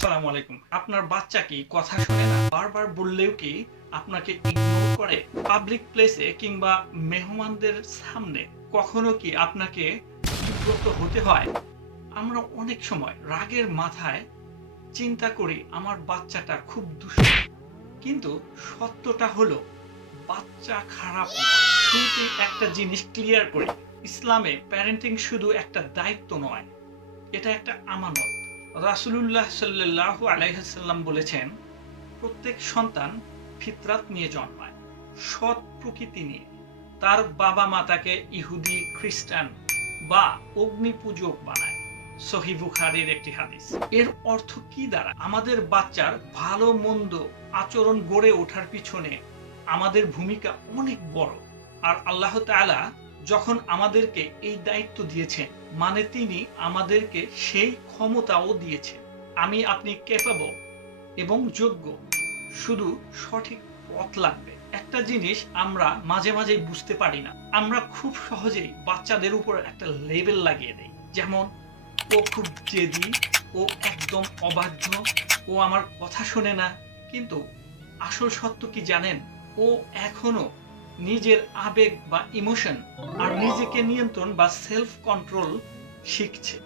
আসসালামু আলাইকুম। আপনার বাচ্চা কি কথা শোনে না? বারবার বললেও কি আপনাকে ইগনোর করে? পাবলিক প্লেসে কিংবা মেহমানদের সামনে কখনো কি আপনাকে বিব্রত হতে হয়? আমরা অনেক সময় রাগের মাথায় চিন্তা করি আমার বাচ্চাটা খুব দুষ্টু। কিন্তু সত্যটা হলো বাচ্চা খারাপ নয়। শুরুতেই একটা জিনিস ক্লিয়ার করি। ইসলামে প্যারেন্টিং শুধু একটা দায়িত্ব নয়, এটা একটা আমানত। রাসূলুল্লাহ সাল্লাল্লাহু আলাইহি ওয়াসাল্লাম বলেছেন, প্রত্যেক সন্তান ফিতরাত নিয়ে জন্মায়, সৎ প্রকৃতি নিয়ে। তার বাবা-মা তাকে ইহুদি, খ্রিস্টান বা অগ্নি পূজক বানায়। সহিহ বুখারীর একটি হাদিস। এর অর্থ কি দাঁড়ায়? আমাদের বাচ্চার ভালো মন্দ আচরণ গড়ে ওঠার পিছনে আমাদের ভূমিকা অনেক বড়। আর আল্লাহ তাআলা যখন আমাদেরকে এই দায়িত্ব দিয়েছেন, মানে তিনি আমাদেরকে সেই ক্ষমতাও দিয়েছেন। আমি আপনি ক্যাপেবল এবং যোগ্য, শুধু সঠিক পথ লাগবে। একটা জিনিস আমরা মাঝে মাঝেই বুঝতে পারি না, আমরা খুব সহজেই বাচ্চাদের উপর একটা লেবেল লাগিয়ে দেই। যেমন, ও খুব জেদি, ও একদম অবাধ্য, ও আমার কথা শোনে না। কিন্তু আসল সত্য কি জানেন? ও এখনো নিজের আবেগ বা ইমোশন আর নিজেকে নিয়ন্ত্রণ বা সেলফ কন্ট্রোল শিখছে।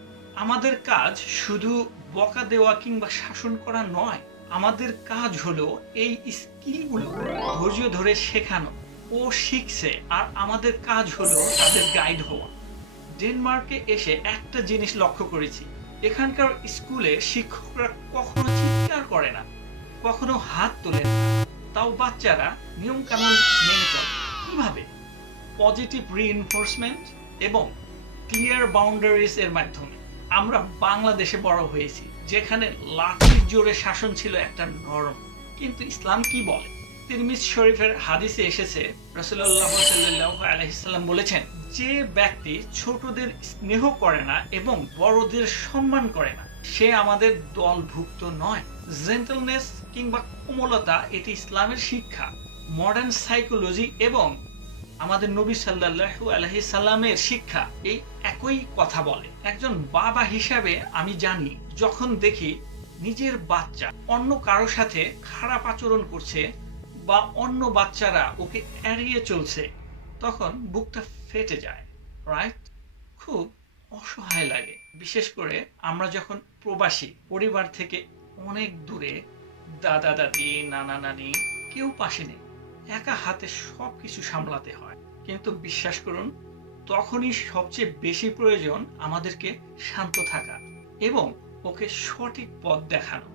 আমাদের কাজ শুধু বকা দেওয়া কিংবা শাসন করা নয়, আমাদের কাজ হলো এই স্কিলগুলো ধৈর্য ধরে শেখানো। ও শিখছে আর আমাদের কাজ হলো তাদের গাইড হওয়া। ডেনমার্কে এসে একটা জিনিস লক্ষ্য করেছি, এখানকার স্কুলে শিক্ষকরা কখনো চিৎকার করে না, কখনো হাত তোলে না। তাও বাচ্চারা নিয়ম কানুন মেনে চলে। কিভাবে? পজিটিভ রিইনফোর্সমেন্ট এবং ক্লিয়ার বাউন্ডারিজ এর মাধ্যমে। আমরা বাংলাদেশে বড় হয়েছি, যেখানে লাঠির জোরে শাসন ছিল একটা নরম। কিন্তু ইসলাম কি বলে? তিরমিজি শরীফের হাদিসে এসেছে, রাসূলুল্লাহ সাল্লাল্লাহু আলাইহি সাল্লাম বলেছেন, যে ব্যক্তি ছোটদের স্নেহ করে না এবং বড়দের সম্মান করে না, সে আমাদের দলভুক্ত নয়। জেন্টলনেস কিংবা কোমলতা, এটি ইসলামের শিক্ষা। মডার্ন সাইকোলজি এবং আমাদের নবী সাল্লাল্লাহু আলাইহি সাল্লামের শিক্ষা এই একই কথা বলে। একজন বাবা হিসাবে আমি জানি, যখন দেখি নিজের বাচ্চা অন্য কারো সাথে খারাপ আচরণ করছে বা অন্য বাচ্চারা ওকে এড়িয়ে চলছে, তখন বুকটা ফেটে যায়। রাইট? খুব অসহায় লাগে। বিশেষ করে আমরা যখন প্রবাসী, পরিবার থেকে অনেক দূরে, দাদা দাদি, নানা নানি কেউ পাশে নেই, একা হাতে সবকিছু সামলাতে হয়। কিন্তু বিশ্বাস করুন, তখনই সবচেয়ে বেশি প্রয়োজন আমাদেরকে শান্ত থাকা এবং ওকে সঠিক পথ দেখানো।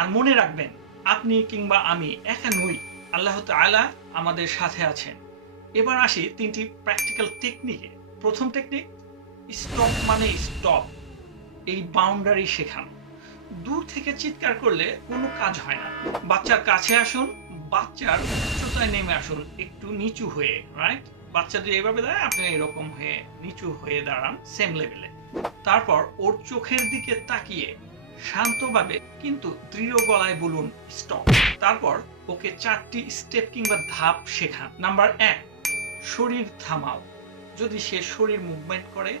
আর মনে রাখবেন, আপনি কিংবা আমি একা নই, আল্লাহ তাআলা আমাদের সাথে আছেন। এবার আসি তিনটি প্র্যাকটিক্যাল টেকনিকে। প্রথম টেকনিক, স্টপ মানে স্টপ। এই বাউন্ডারি শেখানো। দূর থেকে চিৎকার করলে কোনো কাজ হয় না। বাচ্চার কাছে আসুন, বাচ্চার উচ্চতায় নেমে আসুন, একটু নিচু হয়ে। রাইট? বাচ্চা যদি এভাবে দাঁড়ায়, আপনি এরকম হয়ে নিচু হয়ে দাঁড়ান সেম লেভেলে। তারপর ওর চোখের দিকে তাকিয়ে শান্তভাবে কিন্তু দৃঢ় গলায় বলুন স্টপ। তারপর ওকে 4টি স্টেপ কিংবা ধাপ শেখান। নাম্বার 1, শরীর থামাও। যদি সে শরীর মুভমেন্ট করে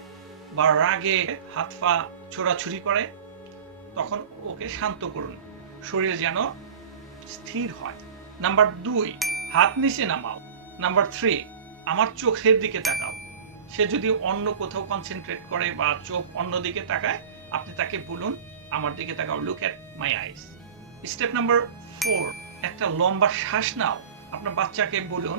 বা রাগে হাত পা ছোড়াছুড়ি করে, তখন ওকে শান্ত করুন, শরীর যেন স্থির হয়। নাম্বার 2, হাত নিচে নামাও। নাম্বার 3, আমার চোখের দিকে তাকাও। সে যদি অন্য কোথাও কনসেন্ট্রেট করে বা চোখ অন্যদিকে তাকায়, আপনি তাকে বলুন আমার দিকে তাকাও, look at my eyes. Step number 4, একটা লম্বা শ্বাস নাও। আপনার বাচ্চাকে বলুন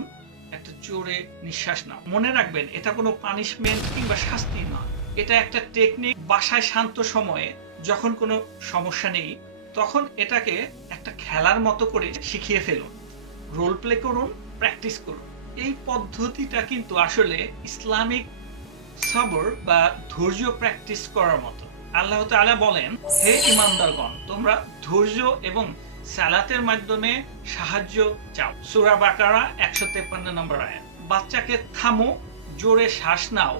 একটা জোরে নিঃশ্বাস নাও। মনে রাখবেন, এটা কোনো পানিশমেন্ট কিংবা শাস্তি নয়, এটা একটা টেকনিক। বাসায় শান্ত সময়ে যখন কোনো সমস্যা নেই, তখন এটাকে একটা খেলার মতো করে শিখিয়ে ফেলুন। রোল প্লে করুন, প্র্যাকটিস করুন। এই পদ্ধতিটা কিন্তু আসলে ইসলামিক সবর বা ধৈর্য প্র্যাকটিস করার মতো। আল্লাহ তাআলা বলেন, হে ঈমানদারগণ, তোমরা ধৈর্য এবং সালাতের মাধ্যমে সাহায্য চাও। সূরা বাকারা 153 নম্বর আয়াত। বাচ্চাকে থামো, জোরে শ্বাস নাও,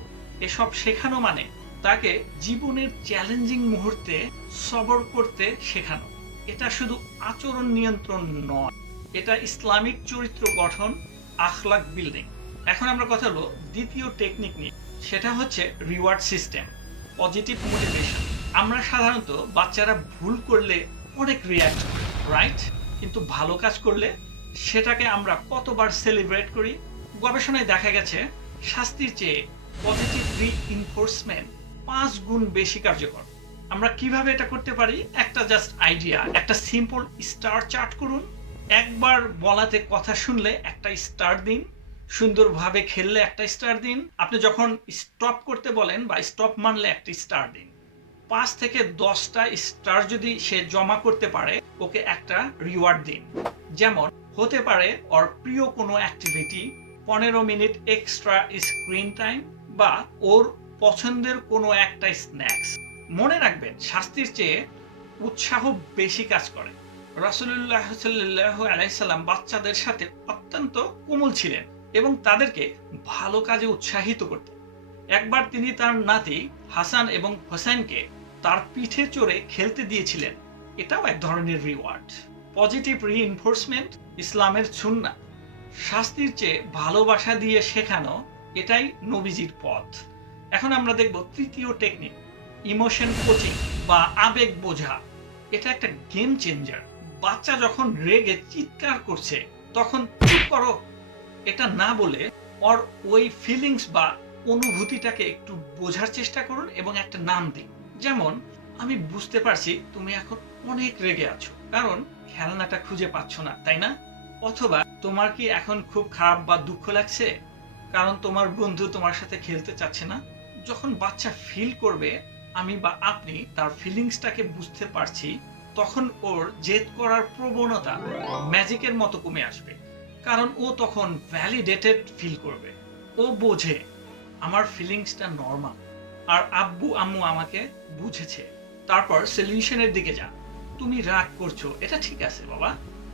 এসব শেখানো মানে তাকে জীবনের চ্যালেঞ্জিং মুহূর্তে সবর করতে শেখানো। এটা শুধু আচরণ নিয়ন্ত্রণ নয়, এটা ইসলামিক চরিত্র গঠন, আখলাক বিল্ডিং। এখন আমরা কথা বলবো দ্বিতীয় টেকনিক নিয়ে, সেটা হচ্ছে রিওয়ার্ড সিস্টেম, পজিটিভ মোটিভেশন। আমরা সাধারণত বাচ্চারা ভুল করলে অনেক রিয়্যাক্ট করি, রাইট? কিন্তু ভালো কাজ করলে সেটাকে আমরা কতবার সেলিব্রেট করি। গবেষণায় দেখা গেছে শাস্তির চেয়ে পজিটিভ রিইনফোর্সমেন্ট ৫ গুণ বেশি কার্যকর। আমরা কিভাবে এটা করতে পারি? একটা জাস্ট আইডিয়া, একটা সিম্পল স্টার চার্ট করুন। একবার বলাতে কথা শুনলে একটা স্টার দিন, সুন্দরভাবে খেললে একটা স্টার দিন, আপনি যখন স্টপ করতে বলেন বা স্টপ মানলে একটা স্টার দিন। ৫ থেকে ১০টা স্টার যদি সে জমা করতে পারে, ওকে একটা রিওয়ার্ড দিন। যেমন হতে পারে ওর প্রিয় কোনো activity, ১৫ minute extra screen time, বা ওর পছন্দের কোনো একটা স্ন্যাক্স। মনে রাখবেন, শাস্তির চেয়ে উৎসাহ বেশি কাজ করে। রাসূলুল্লাহ সাল্লাল্লাহু আলাইহি সাল্লাম বাচ্চাদের সাথে অত্যন্ত কোমল ছিলেন এবং তাদেরকে ভালো কাজে উৎসাহিত করতেন। একবার তিনি তার নাতি হাসান এবং হোসেনকে তার পিঠে চড়ে খেলতে দিয়েছিলেন। এটাও এক ধরনের রিওয়ার্ড। পজিটিভ রিইনফোর্সমেন্ট ইসলামের সুন্নাহ। শাস্তির চেয়ে ভালোবাসা দিয়ে শেখানো, এটাই নবীজির পথ। এখন আমরা দেখব তৃতীয় টেকনিক, ইমোশন কোচিং বা আবেগ বোঝা। এটা একটা গেম চেঞ্জার। বাচ্চা যখন রেগে চিৎকার করছে, তখন চুপ করো এটা না বলে ওর ওই ফিলিংস বা অনুভূতিটাকে একটু বোঝার চেষ্টা করুন এবং একটা নাম দিন। যেমন, আমি বুঝতে পারছি তুমি এখন অনেক রেগে আছো, কারণ খেলনাটা খুঁজে পাচ্ছ না, তাই না? অথবা তোমার কি এখন খুব খারাপ বা দুঃখ লাগছে, কারণ তোমার বন্ধু তোমার সাথে খেলতে চাচ্ছে না? যখন বাচ্চা ফিল করবে আমি বা আপনি তার ফিলিংসটাকে বুঝতে পারছি, তখন ওর জেদ করার প্রবণতা ম্যাজিকের মতো কমে আসবে। কারণ ও তখন ভ্যালিডেটেড ফিল করবে। ও বোঝে আমার ফিলিংসটা নরমাল, আর আব্বু আম্মু আমাকে বুঝেছে। তারপর সলিউশনের দিকে যান। তুমি রাগ করছো, এটা ঠিক আছে বাবা,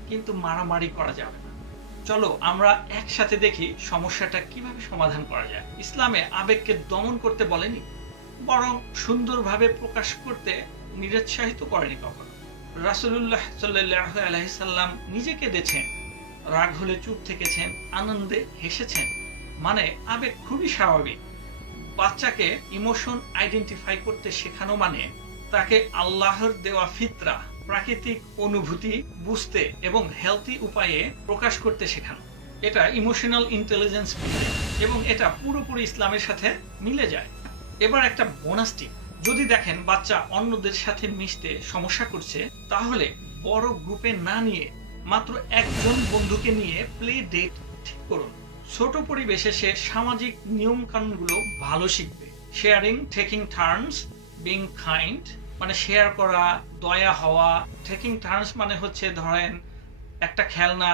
কিন্তু মারামারি করা যাবে না। চলো আমরা একসাথে দেখি সমস্যাটা কিভাবে সমাধান করা যায়। ইসলামে আবেগকে দমন করতে বলেনি, বরং সুন্দরভাবে প্রকাশ করতে নিরুৎসাহিত করেনি কখনো। রাসূলুল্লাহ সাল্লাল্লাহু আলাইহি সাল্লাম নিজে কেঁদেছেন, রাগ হলে চুপ থেকেছেন, আনন্দে হেসেছেন। মানে আবেগ খুবই স্বাভাবিক। বাচ্চাকে ইমোশন আইডেন্টিফাই করতে শেখানো মানে তাকে আল্লাহর দেওয়া ফিতরা, প্রাকৃতিক অনুভূতি বুঝতে এবং হেলথি উপায়ে প্রকাশ করতে শেখানো। এটা ইমোশনাল ইন্টেলিজেন্স এবং এটা পুরোপুরি ইসলামের সাথে মিলে যায়। এবার একটা বোনাস টিপ, যদি দেখেন বাচ্চা অন্যদের সাথে মিশতে সমস্যা করছে, তাহলে বড় গ্রুপে না নিয়ে মাত্র একজন বন্ধুকে নিয়ে প্লে ডেট ঠিক করুন। ছোট পরিবেশে সে সামাজিক নিয়ম কানুনগুলো ভালো শিখবে। Sharing, taking turns, being kind, মানে শেয়ার করা, দয়া হওয়া। টেকিং টার্নস মানে হচ্ছে ধরেন একটা খেলনা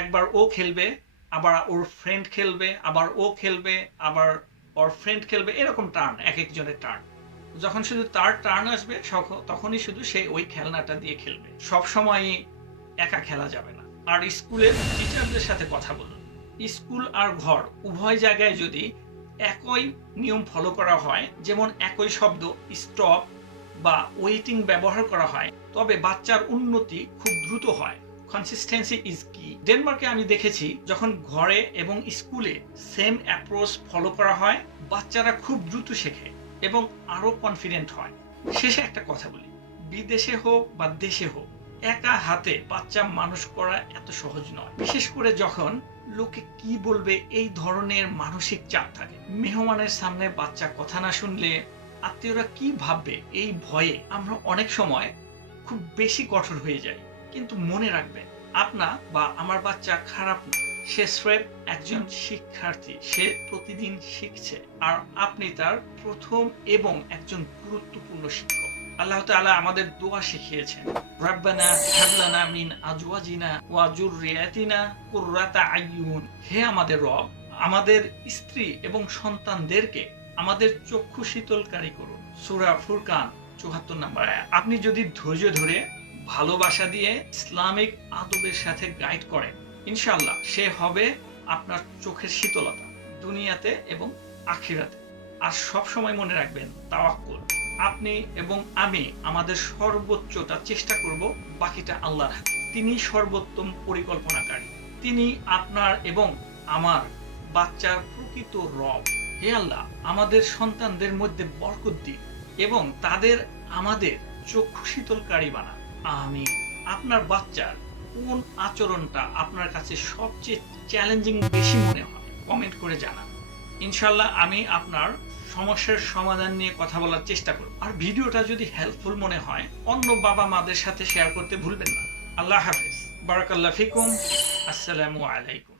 একবার ও খেলবে, আবার ওর ফ্রেন্ড খেলবে, আবার ও খেলবে, আবার ওর ফ্রেন্ড খেলবে, এরকম টার্ন, এক একজনের টার্ন। যখন শুধু তার টার্ন আসবে তখনই শুধু সে ওই খেলনাটা দিয়ে খেলবে। সব সময় একা খেলা যাবে না। আর স্কুলের টিচারদের সাথে কথা বলুন। স্কুল আর ঘর উভয় জায়গায় যদি একই নিয়ম ফলো করা হয়, যেমন একই শব্দ স্টপ বা ওয়েটিং ব্যবহার করা হয়, তবে বাচ্চার উন্নতি খুব দ্রুত হয়। কনসিস্টেন্সি ইজ কি। ডেনমার্কে আমি দেখেছি যখন ঘরে এবং স্কুলে সেম অ্যাপ্রোচ ফলো করা হয়, বাচ্চারা খুব দ্রুত শেখে এবং আরো কনফিডেন্ট হয়। শেষে একটা কথা বলি, বিদেশে হোক বা দেশে হোক, একা হাতে বাচ্চা মানুষ করা এত সহজ নয়। বিশেষ করে যখন লোকে কি বলবে এই ধরনের মানসিক চাপ থাকে। মেহমানের সামনে বাচ্চা কথা না শুনলে আত্মীয়রা কি ভাববে, এই ভয়ে আমরা অনেক সময় খুব বেশি কঠোর হয়ে যাই। কিন্তু মনে রাখবেন, আপনা বা আমার বাচ্চা খারাপ না, সে স্রেফ একজন শিক্ষার্থী। সে প্রতিদিন শিখছে, আর আপনি তার প্রথম এবং একজন গুরুত্বপূর্ণ শিক্ষক। আল্লাহ তাআলা আমাদের দোয়া শিখিয়েছেন, রাব্বানা হাব লানা মিন আজওয়াজিনা ওয়া যুররিয়াতিনা কুররাতা আইয়ুন। হে আমাদের রব, আমাদের স্ত্রী এবং সন্তানদেরকে আমাদের চক্ষু শীতলকারী করুন। সূরা ফুরকান ৭৪ নম্বর আয়াত। আপনি যদি ধৈর্য ধরে ভালোবাসা দিয়ে ইসলামিক আদবের সাথে গাইড করেন, ইনশাআল্লাহ সে হবে আপনার চোখের শীতলতা, দুনিয়াতে এবং আখিরাতে। আর সব সময় মনে রাখবেন, তাওয়াক্কুল। আপনি এবং আমি আমাদের সর্বোচ্চটা চেষ্টা করব, বাকিটা আল্লাহর হাতে। তিনি সর্বোত্তম পরিকল্পনাকারী। তিনি আপনার এবং আমার বাচ্চার প্রকৃত রব। হে আল্লাহ, আমাদের সন্তানদের মধ্যে বরকত দিন এবং তাদের আমাদের চক্ষু শীতলকারী বানান। আমি আপনার বাচ্চার কোন আচরণটা আপনার কাছে সবচেয়ে চ্যালেঞ্জিং বেশি মনে হয় কমেন্ট করে জানান। ইনশাল্লাহ আমি আপনার সমস্যার সমাধান নিয়ে কথা বলার চেষ্টা করব। আর ভিডিওটা যদি হেল্পফুল মনে হয় অন্য বাবা মাদের সাথে শেয়ার করতে ভুলবেন না। আল্লাহ হাফেজ। বারাকাল্লাহ ফিকুম। আসসালামু আলাইকুম।